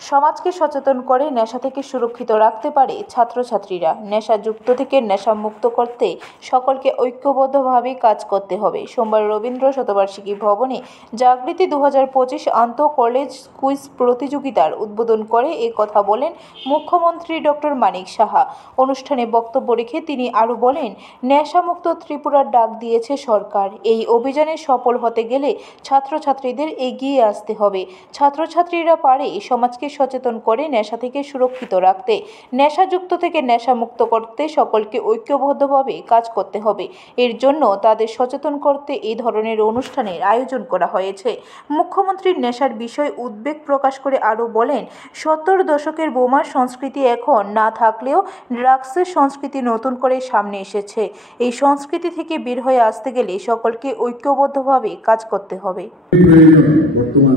সমাজকে সচেতন করে নেশা থেকে সুরক্ষিত রাখতে পারে ছাত্রছাত্রীরা। নেশাযুক্ত থেকে নেশামুক্ত করতে সকলকে ঐক্যবদ্ধভাবে কাজ করতে হবে। সোমবার রবীন্দ্র শতবার্ষিকী ভবনে জাগৃতি 2025 আন্তঃ কলেজ কুইজ প্রতিযোগিতার উদ্বোধন করে এ কথা বলেন মুখ্যমন্ত্রী ডক্টর মানিক সাহা। অনুষ্ঠানে বক্তব্য রেখে তিনি আরও বলেন, নেশামুক্ত ত্রিপুরার ডাক দিয়েছে সরকার। এই অভিযানে সফল হতে গেলে ছাত্রছাত্রীদের এগিয়ে আসতে হবে। ছাত্রছাত্রীরা পারে সমাজকে সচেতন করে নেশা থেকে সুরক্ষিত রাখতে। নেশাযুক্ত থেকে নেশামুক্ত করতে সকলকে ঐক্যবদ্ধভাবে কাজ করতে হবে। এর জন্য তাদের সচেতন করতে এই ধরনের অনুষ্ঠানের আয়োজন করা হয়েছে। মুখ্যমন্ত্রী নেশার বিষয়ে উদ্বেগ প্রকাশ করে আরও বলেন, 70 দশকের বোমার সংস্কৃতি এখন না থাকলেও ড্রাগসের সংস্কৃতি নতুন করে সামনে এসেছে। এই সংস্কৃতি থেকে বের হয়ে আসতে গেলে সকলকে ঐক্যবদ্ধভাবে কাজ করতে হবে। বর্তমান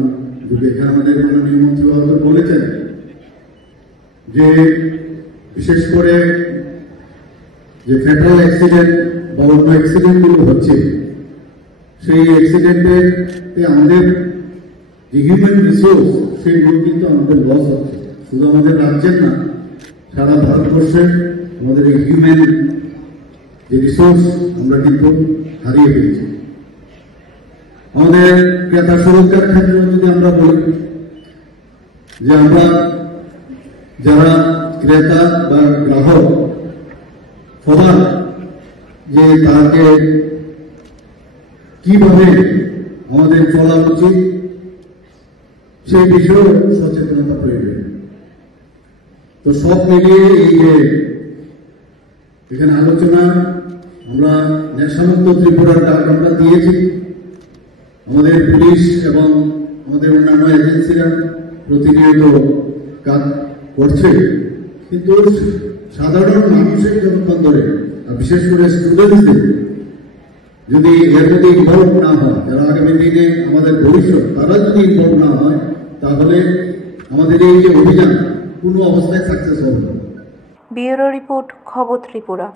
যুগে আমাদের মাননীয় মন্ত্রী বলেছেন যে বিশেষ করে যে ফ্যাটাল অ্যাক্সিডেন্ট বা অন্য অ্যাক্সিডেন্টগুলো হচ্ছে, সেই অ্যাক্সিডেন্টে আমাদের যে হিউম্যান রিসোর্স সেইগুলো কিন্তু আমাদের লস হচ্ছে। শুধু আমাদের রাজ্যের না, সারা ভারতবর্ষের আমাদের এই হিউম্যান যে রিসোর্স আমরা কিন্তু হারিয়ে ফেলেছি। আমাদের ক্রেতা সুরক্ষার ক্ষেত্রে যদি আমরা বলি যে আমরা যারা ক্রেতা বা গ্রাহক সবার যে তাকে কিভাবে আমাদের চলা উচিত সেই বিষয়েও সচেতনতা প্রয়োজন। তো সব মিলিয়ে এই যে এখানে আলোচনা, আমরা নেশামুক্ত ত্রিপুরার ডাক আমরা দিয়েছি। আমাদের পুলিশ এবং আমাদের অন্যান্য এজেন্সিরা প্রতিনিয়ত কাজ করছে, কিন্তু সাধারণ মানুষের যতক্ষণ ধরে, বিশেষ করে স্টুডেন্টদের যদি এর মধ্যে ইনভলভ না হয়, যারা আগামী দিনে আমাদের ভবিষ্যৎ, তারা যদি ইনভলভ না হয়, তাহলে আমাদের এই যে অভিযান কোনো অবস্থায় সাকসেস হবে না। ব্যুরো রিপোর্ট, খবর ত্রিপুরা।